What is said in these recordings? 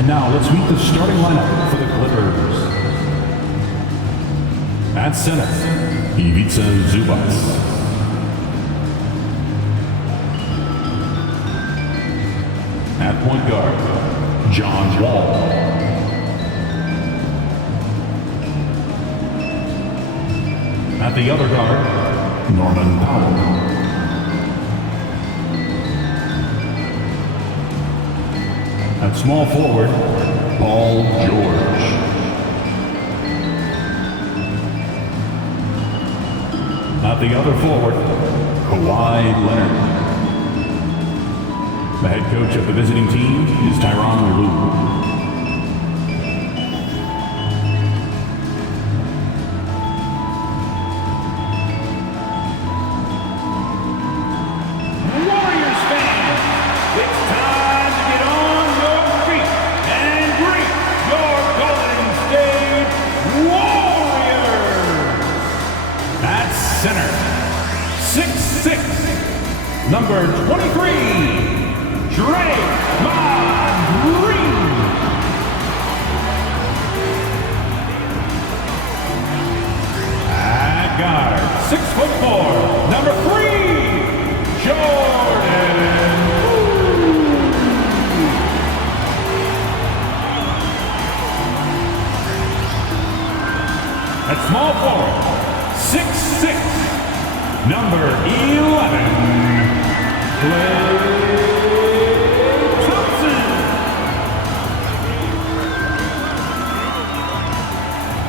And now let's meet the starting lineup for the Clippers. At center, Ivica Zubac. At point guard, John Wall. At the other guard, Norman Powell. At small forward, Paul George. At the other forward, Kawhi Leonard. The head coach of the visiting team is Tyronn Lue. Center, 6'6", number 23, Draymond Green. At guard, 6'4", number 3, Jordan Poole. At small forward, 6'6", number 11, Klay Thompson.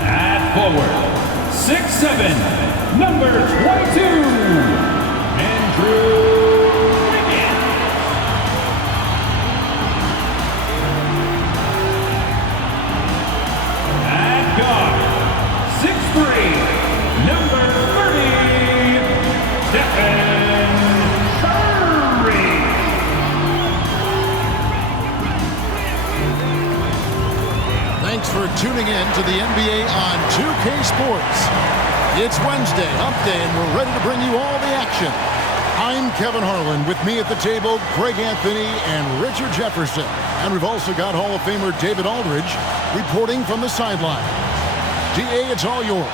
At forward, 6'7", number 22, Andrew Wiggins. At guard, 6'3", number Thanks for tuning in to the NBA on 2K Sports. It's Wednesday, hump day, and we're ready to bring you all the action. I'm Kevin Harlan. With me at the table, Greg Anthony and Richard Jefferson. And we've also got Hall of Famer David Aldridge reporting from the sideline. DA, it's all yours.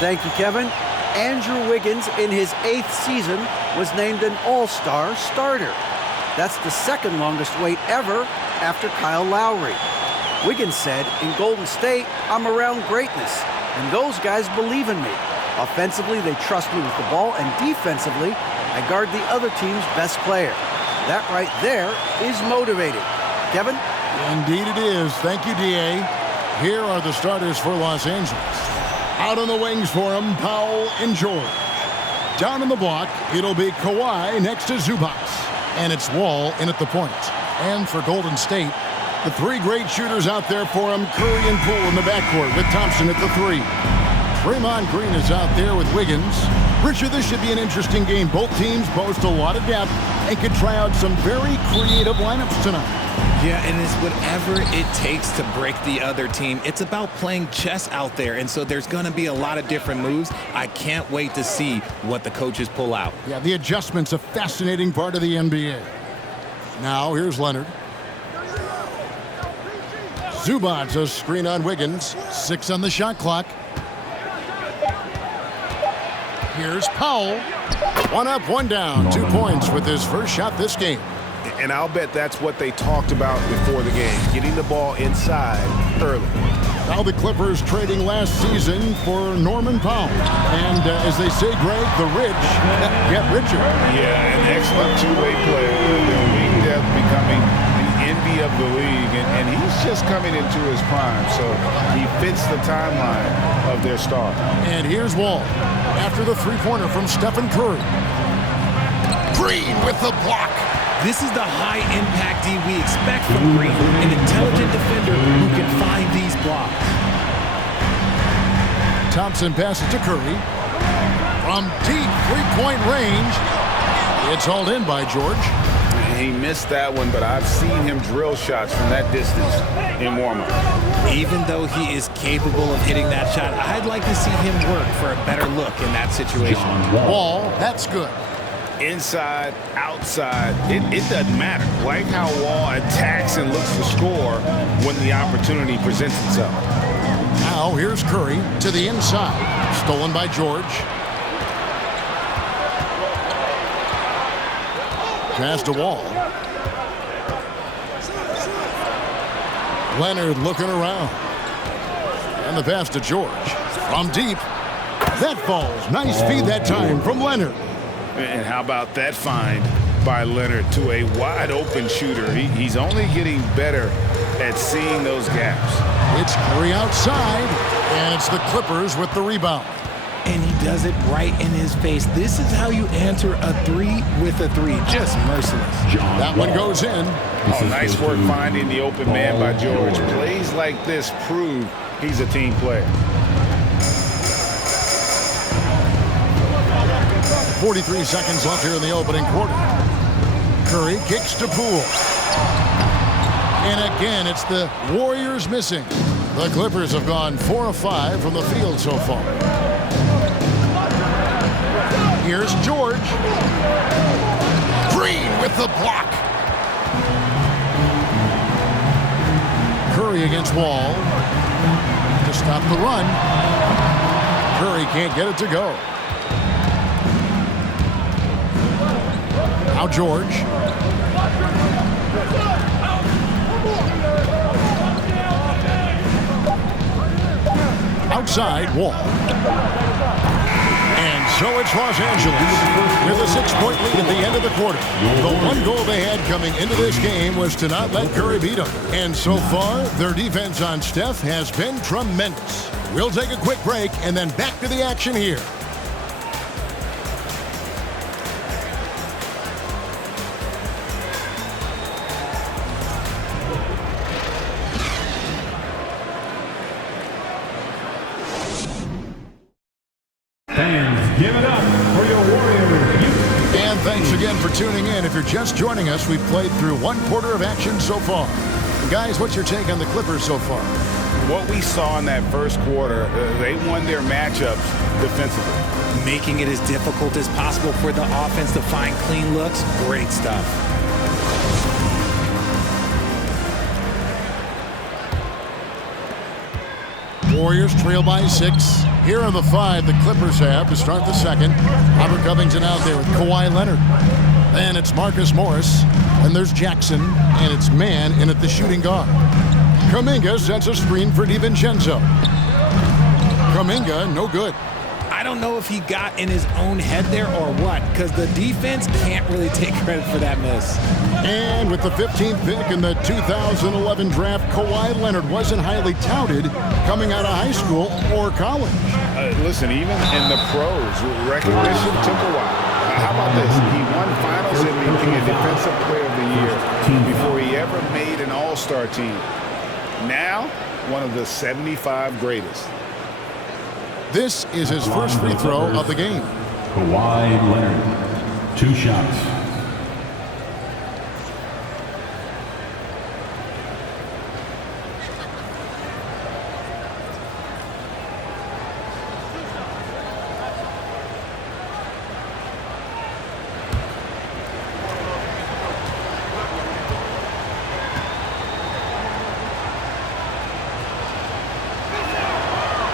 Thank you, Kevin. Andrew Wiggins, in his 8th season, was named an All-Star starter. That's the second longest wait ever after Kyle Lowry. Wiggins said, "In Golden State, I'm around greatness, and those guys believe in me. Offensively, they trust me with the ball, and defensively, I guard the other team's best player. That right there is motivating." Kevin? Indeed it is. Thank you, DA. Here are the starters for Los Angeles. Out on the wings for him, Powell and George. Down in the block, it'll be Kawhi next to Zubac. And it's Wall in at the point. And for Golden State, the three great shooters out there for him, Curry and Poole in the backcourt with Thompson at the 3. Draymond Green is out there with Wiggins. Richard, this should be an interesting game. Both teams boast a lot of depth and could try out some very creative lineups tonight. Yeah, and it's whatever it takes to break the other team. It's about playing chess out there, and so there's going to be a lot of different moves. I can't wait to see what the coaches pull out. Yeah, the adjustment's a fascinating part of the NBA. Now, here's Leonard. Zubac, a screen on Wiggins. 6 on the shot clock. Here's Powell. 1 up, 1 down. 2 points with his first shot this game. And I'll bet that's what they talked about before the game, getting the ball inside early. Now the Clippers trading last season for Norman Powell. And as they say, Greg, the rich get richer. Yeah, an excellent two-way player. The wing depth becoming the envy of the league. And he's just coming into his prime, so he fits the timeline of their star. And here's Wall after the three-pointer from Stephen Curry. Green with the block. This is the high-impact D we expect from Green, an intelligent defender who can find these blocks. Thompson passes to Curry. From deep three-point range, it's hauled in by George. He missed that one, but I've seen him drill shots from that distance in warm-up. Even though he is capable of hitting that shot, I'd like to see him work for a better look in that situation. Wall, that's good. inside, outside, it doesn't matter. Like how Wall attacks and looks to score when the opportunity presents itself. Now here's Curry to the inside. Stolen by George. Pass to Wall. Leonard looking around. And the pass to George. From deep. That falls. Nice feed that time from Leonard. And how about that find by Leonard to a wide open shooter? He's only getting better at seeing those gaps. It's Curry outside, and it's the Clippers with the rebound. And he does it right in his face. This is how you answer a three with a three. Just merciless. That one goes in. Oh, nice work finding the open man by George. Plays like this prove he's a team player. 43 seconds left here in the opening quarter. Curry kicks to Poole. And again, it's the Warriors missing. The Clippers have gone 4 of 5 from the field so far. Here's George. Green with the block. Curry against Wall to stop the run. Curry can't get it to go. Now George. Outside, Wall. And so it's Los Angeles with a 6-point lead at the end of the quarter. The one goal they had coming into this game was to not let Curry beat them. And so far, their defense on Steph has been tremendous. We'll take a quick break and then back to the action here. Fans, give it up for your Warriors. And thanks again for tuning in. If you're just joining us, we've played through one quarter of action so far. Guys, what's your take on the Clippers so far? What we saw in that first quarter, they won their matchups defensively. Making it as difficult as possible for the offense to find clean looks. Great stuff. Warriors trail by 6. Here are the 5 the Clippers have to start the second. Robert Covington out there with Kawhi Leonard. Then it's Marcus Morris. And there's Jackson. And it's Mann in at the shooting guard. Kuminga sets a screen for DiVincenzo. Kuminga, no good. I don't know if he got in his own head there or what, because the defense can't really take credit for that miss. And with the 15th pick in the 2011 draft, Kawhi Leonard wasn't highly touted coming out of high school or college. Listen, even in the pros, recognition took a while. How about this? He won Finals MVP and Defensive Player of the Year before he ever made an All-Star team. Now, one of the 75 greatest. This is his first free throw of the game. Kawhi Leonard, 2 shots.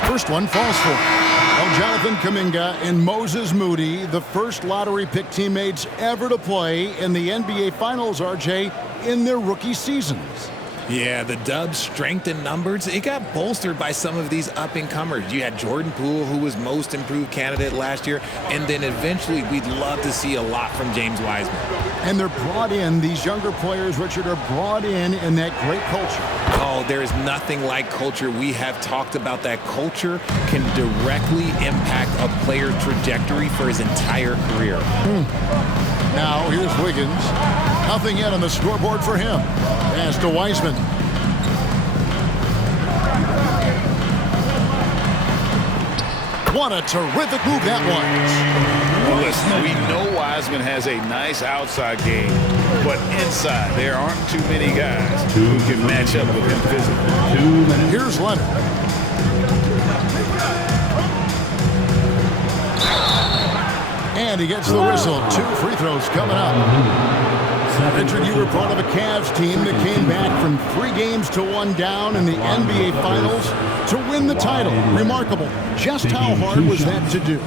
First one falls for him. Well, Jonathan Kuminga and Moses Moody, the first lottery pick teammates ever to play in the NBA Finals, RJ, in their rookie seasons. Yeah, the Dubs' strength in numbers, it got bolstered by some of these up-and-comers. You had Jordan Poole, who was most improved candidate last year, and then eventually we'd love to see a lot from James Wiseman. And they're brought in, these younger players, Richard, are brought in that great culture. Oh, there is nothing like culture. We have talked about that culture can directly impact a player's trajectory for his entire career. Now, here's Wiggins. Nothing yet on the scoreboard for him. Pass to Wiseman. What a terrific move that was. Well, listen, we know Wiseman has a nice outside game, but inside there aren't too many guys who can match up with him physically. 2 minutes. Here's Leonard. And And he gets the whistle. 2 free throws coming up. Richard, you were part of a Cavs team that came back from 3 games to 1 down in the NBA Finals to win the title. Remarkable. Just how hard was that to do?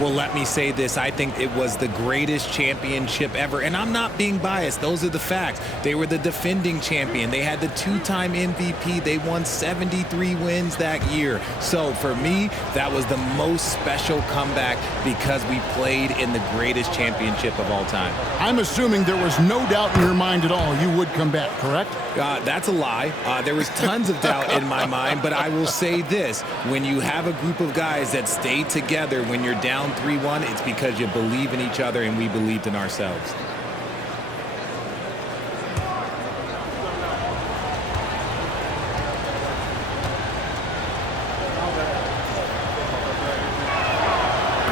Well, let me say this. I think it was the greatest championship ever. And I'm not being biased. Those are the facts. They were the defending champion. They had the 2-time MVP. They won 73 wins that year. So for me, that was the most special comeback because we played in the greatest championship of all time. I'm assuming there was no doubt in your mind at all you would come back, correct? That's a lie. There was tons of doubt in my mind, but I will say this. When you have a group of guys that stay together when you're down 3-1, it's because you believe in each other and we believed in ourselves.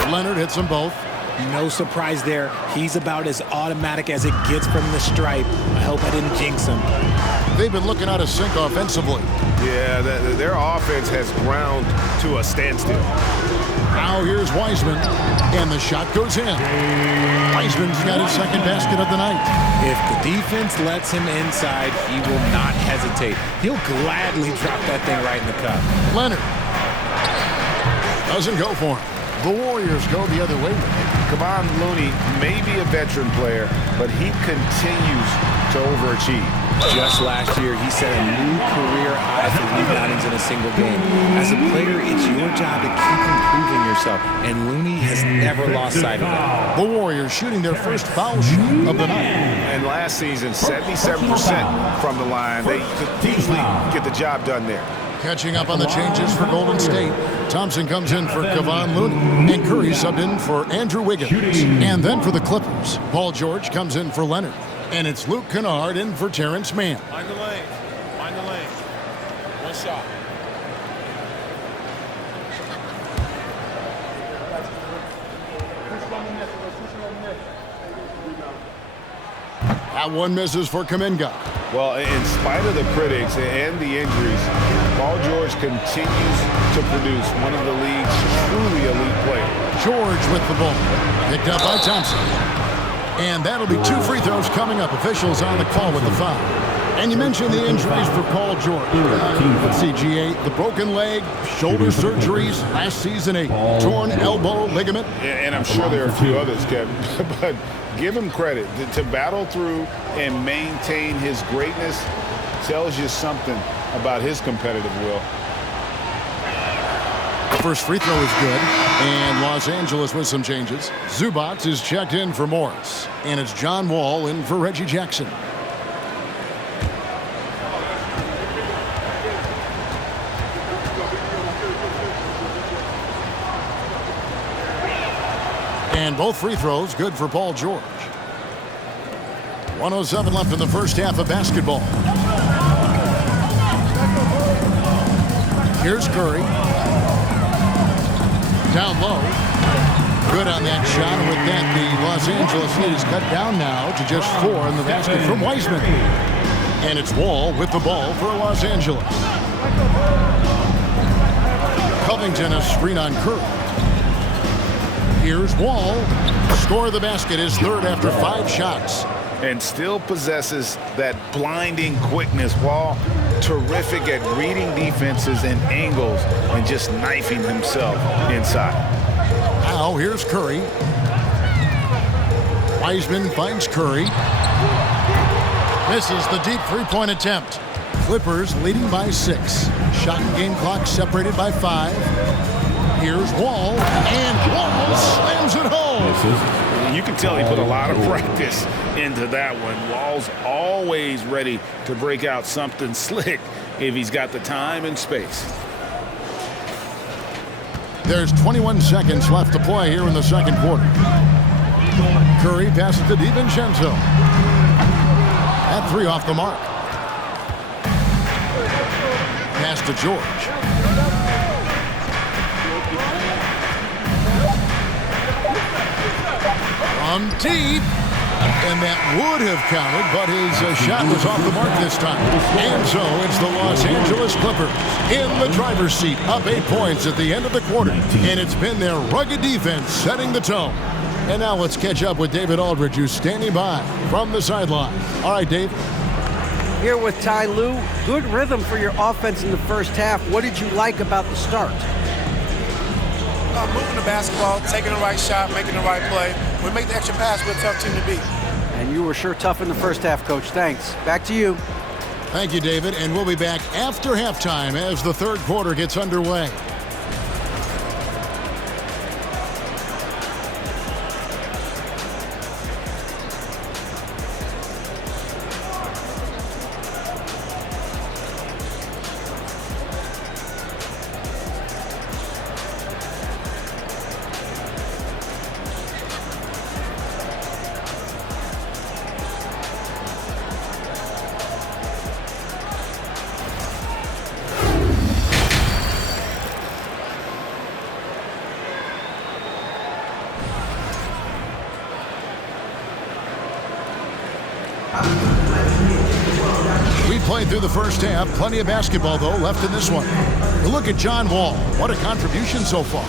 Leonard hits them both. No surprise there. He's about as automatic as it gets from the stripe. I hope I didn't jinx him. They've been looking out of sync offensively. Yeah, their offense has ground to a standstill. Now here's Wiseman, and the shot goes in. Wiseman's got his second basket of the night. If the defense lets him inside, he will not hesitate. He'll gladly drop that thing right in the cup. Leonard doesn't go for him. The Warriors go the other way. Kevon Looney may be a veteran player, but he continues to overachieve. Just last year, he set a new career high for reboundings in a single game. As a player, it's your job to keep improving yourself, and Looney has never lost sight of that. The Warriors shooting their first foul shot of the night. And last season, 77% from the line. They could easily get the job done there. Catching up on the changes for Golden State. Thompson comes in for Kevon Looney, and Curry subbed in for Andrew Wiggins. And then for the Clippers, Paul George comes in for Leonard. And it's Luke Kennard in for Terrence Mann. Find the lane. Find the lane. One shot. That one misses for Kuminga. Well, in spite of the critics and the injuries, Paul George continues to produce one of the league's truly elite players. George with the ball. Picked up by Thompson. And that'll be 2 free throws coming up. Officials on the call with the foul. And you mentioned the injuries for Paul George. Let's see, GA, the broken leg, shoulder surgeries, last season a torn elbow ligament. And I'm sure there are a few others, Kevin, but give him credit. To battle through and maintain his greatness tells you something about his competitive will. The first free throw is good, and Los Angeles with some changes. Zubac is checked in for Morris, and it's John Wall in for Reggie Jackson. And both free throws good for Paul George. 1:07 left in the first half of basketball. Here's Curry. Down low. Good on that shot. And with that, the Los Angeles lead is cut down now to just 4 in the basket from Wiseman. And it's Wall with the ball for Los Angeles. Covington a screen on Curry. Here's Wall. Score the basket, his third after 5 shots. And still possesses that blinding quickness. Wall, terrific at reading defenses and angles and just knifing himself inside. Now here's Curry. Wiseman finds Curry. Misses the deep three-point attempt. Clippers leading by 6. Shot and game clock separated by 5. Here's Wall, and Wall slams it home. You can tell he put a lot of practice into that one. Wall's always ready to break out something slick if he's got the time and space. There's 21 seconds left to play here in the second quarter. Curry passes to DiVincenzo. That 3 off the mark. Pass to George. From deep, and that would have counted, but his shot was off the mark this time. And so it's the Los Angeles Clippers in the driver's seat, up 8 points at the end of the quarter. And it's been their rugged defense setting the tone. And now let's catch up with David Aldridge, who's standing by from the sideline. All right, Dave. Here with Ty Lue. Good rhythm for your offense in the first half. What did you like about the start? Moving the basketball, taking the right shot, making the right play. We make the extra pass, we're a tough team to beat. And you were sure tough in the first half, Coach. Thanks. Back to you. Thank you, David. And we'll be back after halftime as the third quarter gets underway. We played through the first half. Plenty of basketball, though, left in this one. But look at John Wall. What a contribution so far.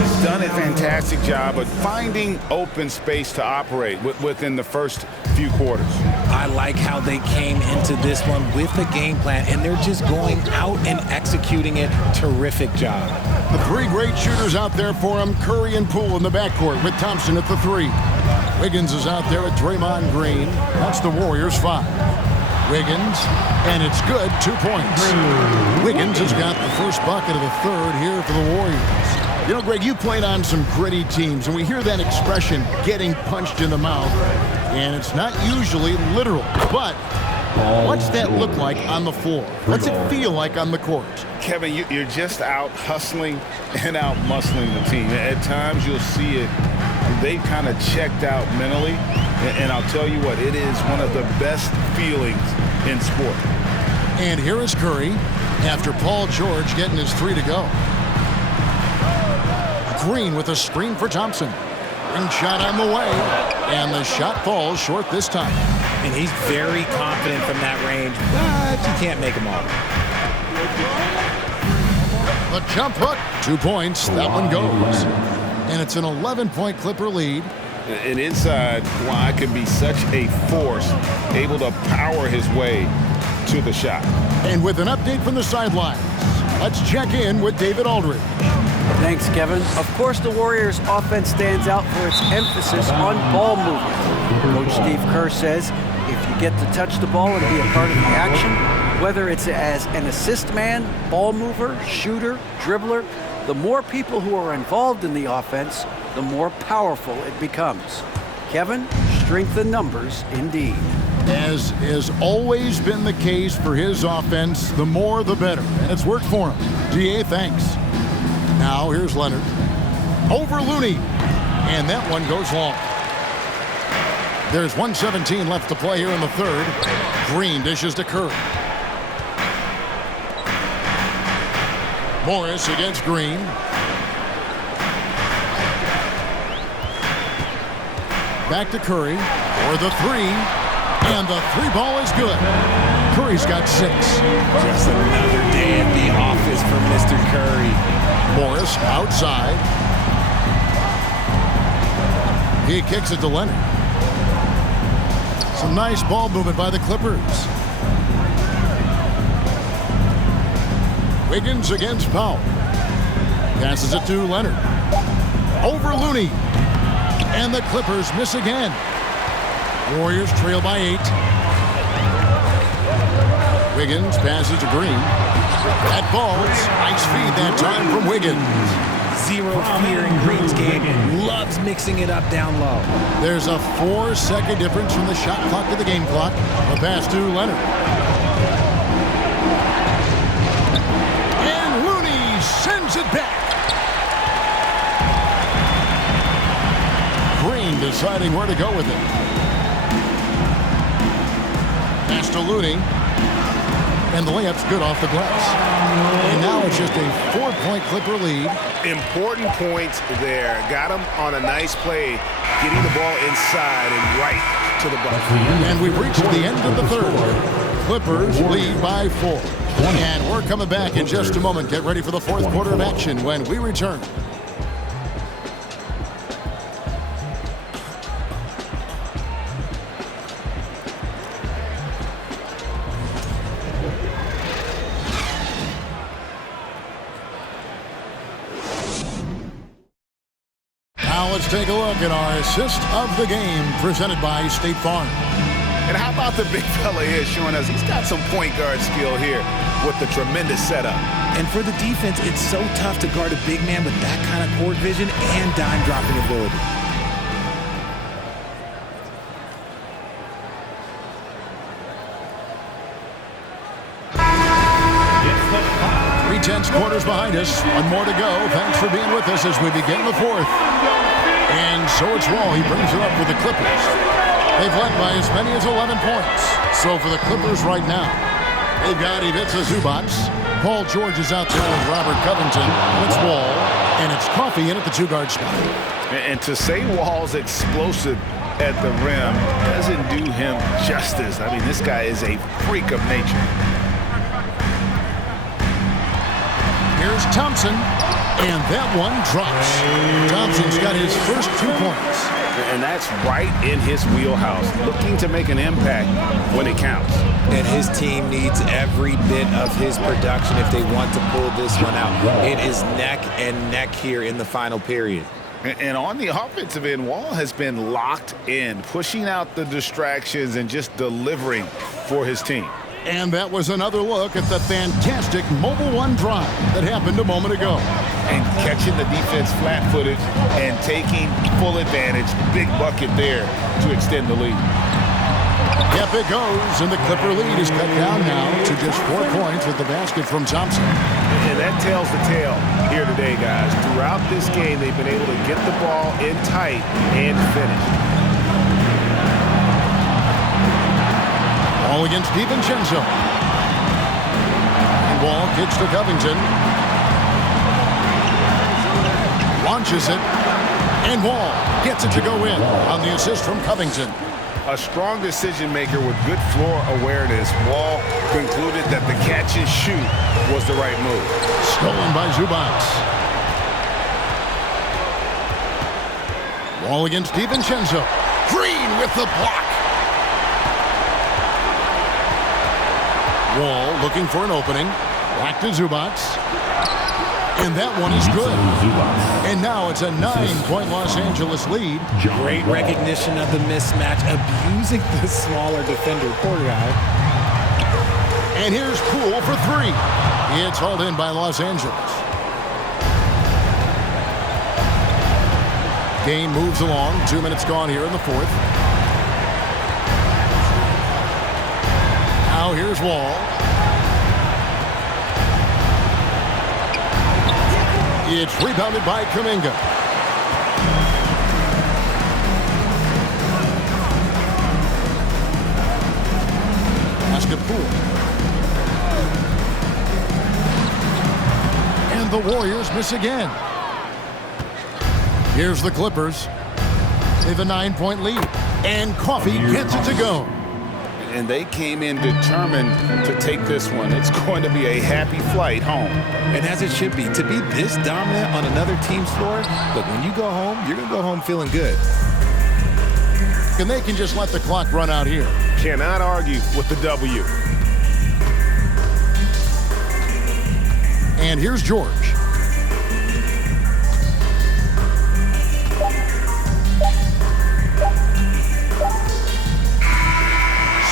He's done a fantastic job of finding open space to operate within the first few quarters. I like how they came into this one with the game plan, and they're just going out and executing it. Terrific job. The three great shooters out there for him. Curry and Poole in the backcourt with Thompson at the three. Wiggins is out there with Draymond Green. That's the Warriors' 5. Wiggins, and it's good, 2 points. Wiggins has got the first bucket of the third here for the Warriors. You know, Greg, you played on some gritty teams, and we hear that expression, getting punched in the mouth, and it's not usually literal. But what's that look like on the floor? What's it feel like on the court? Kevin, you're just out hustling and out muscling the team. At times you'll see it. They've kind of checked out mentally, and I'll tell you what, it is one of the best feelings in sport. And here is Curry after Paul George getting his 3 to go. Green with a screen for Thompson. Ring shot on the way, and the shot falls short this time. And he's very confident from that range, but you can't make him all. The jump hook, 2 points, that one goes. And it's an 11-point Clipper lead. And inside, Kawhi can be such a force, able to power his way to the shot. And with an update from the sidelines, let's check in with David Aldridge. Thanks, Kevin. Of course, the Warriors' offense stands out for its emphasis on ball movement. Coach Steve Kerr says if you get to touch the ball and be a part of the action, whether it's as an assist man, ball mover, shooter, dribbler, the more people who are involved in the offense, the more powerful it becomes. Kevin, strength in numbers indeed. As has always been the case for his offense, the more the better. And it's worked for him. DA, thanks. Now here's Leonard. Over Looney. And that one goes long. There's 1:17 left to play here in the third. Green dishes to Curry. Morris against Green. Back to Curry for the three. And the three ball is good. Curry's got 6. Just another day at the office for Mr. Curry. Morris outside. He kicks it to Leonard. Some nice ball movement by the Clippers. Wiggins against Powell. Passes it to Leonard. Over Looney. And the Clippers miss again. Warriors trail by 8. Wiggins passes to Green. That falls. Nice feed that time from Wiggins. Zero fear in Green's game. Loves mixing it up down low. There's a 4-second difference from the shot clock to the game clock. A pass to Leonard. And Looney sends it back. Green deciding where to go with it. Pass to Looney. And the layup's good off the glass. And now it's just a 4-point Clipper lead. Important points there. Got him on a nice play, getting the ball inside and right to the bucket. And we've reached the end of the third. Clippers lead by 4. And we're coming back in just a moment. Get ready for the fourth quarter of action when we return. let's take a look at our assist of the game presented by State Farm. And how about the big fella here showing us he's got some point guard skill here with the tremendous setup. And for the defense, it's so tough to guard a big man with that kind of court vision and dime dropping ability. Tense quarters behind us. One more to go. Thanks for being with us as we begin the fourth. And so it's Wall. He brings it up for the Clippers. They've led by as many as 11 points. So for the Clippers right now, they've got Ivica Zubac. Paul George is out there with Robert Covington. It's Wall. And it's Coffey in at the two-guard spot. And to say Wall's explosive at the rim doesn't do him justice. I mean, this guy is a freak of nature. Here's Thompson, and that one drops. Thompson's got his first 2 points. And that's right in his wheelhouse, looking to make an impact when it counts. And his team needs every bit of his production if they want to pull this one out. It is neck and neck here in the final period. And on the offensive end, Wall has been locked in, pushing out the distractions and just delivering for his team. And that was another look at the fantastic Mobile One drive that happened a moment ago. And catching the defense flat-footed and taking full advantage. Big bucket there to extend the lead. Yep, it goes, and the Clipper lead is cut down now to just 4 points with the basket from Thompson. And that tells the tale here today, guys. Throughout this game, they've been able to get the ball in tight and finish. All against DiVincenzo. And Wall kicks to Covington. Launches it. And Wall gets it to go in on the assist from Covington. A strong decision maker with good floor awareness. Wall concluded that the catch and shoot was the right move. Stolen by Zubac. Wall against DiVincenzo. Green with the block. Wall looking for an opening. Back to Zubac. And that one is good. And now it's a 9-point Los Angeles lead. Great recognition of the mismatch, abusing the smaller defender. Poor guy. And here's Poole for 3. It's hauled in by Los Angeles. Game moves along. 2 minutes gone here in the fourth. Now here's Wall. It's rebounded by Kuminga. Pass to Poole. And the Warriors miss again. Here's the Clippers. They have a 9-point lead. And Coffey gets it to go. And they came in determined to take this one. It's going to be a happy flight home. And as it should be. To be this dominant on another team's floor, look, when you go home, you're going to go home feeling good. And they can just let the clock run out here. Cannot argue with the W. And here's George.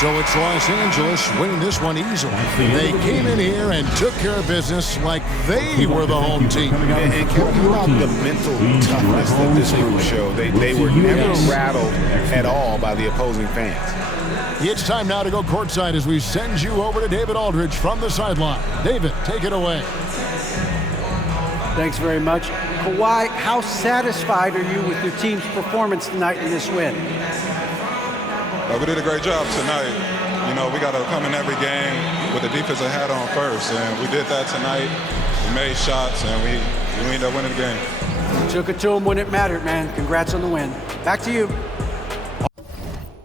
So it's Los Angeles winning this one easily. They came in here and took care of business like they were the home team. And Kevin, about the mental toughness that this group showed. They were never rattled at all by the opposing fans. It's time now to go courtside as we send you over to David Aldridge from the sideline. David, take it away. Thanks very much. Kawhi, how satisfied are you with your team's performance tonight in this win? We did a great job tonight. You know, we got to come in every game with the defensive hat on first, and we did that tonight. We made shots, and we ended up winning the game. You took it to them when it mattered, man. Congrats on the win. Back to you.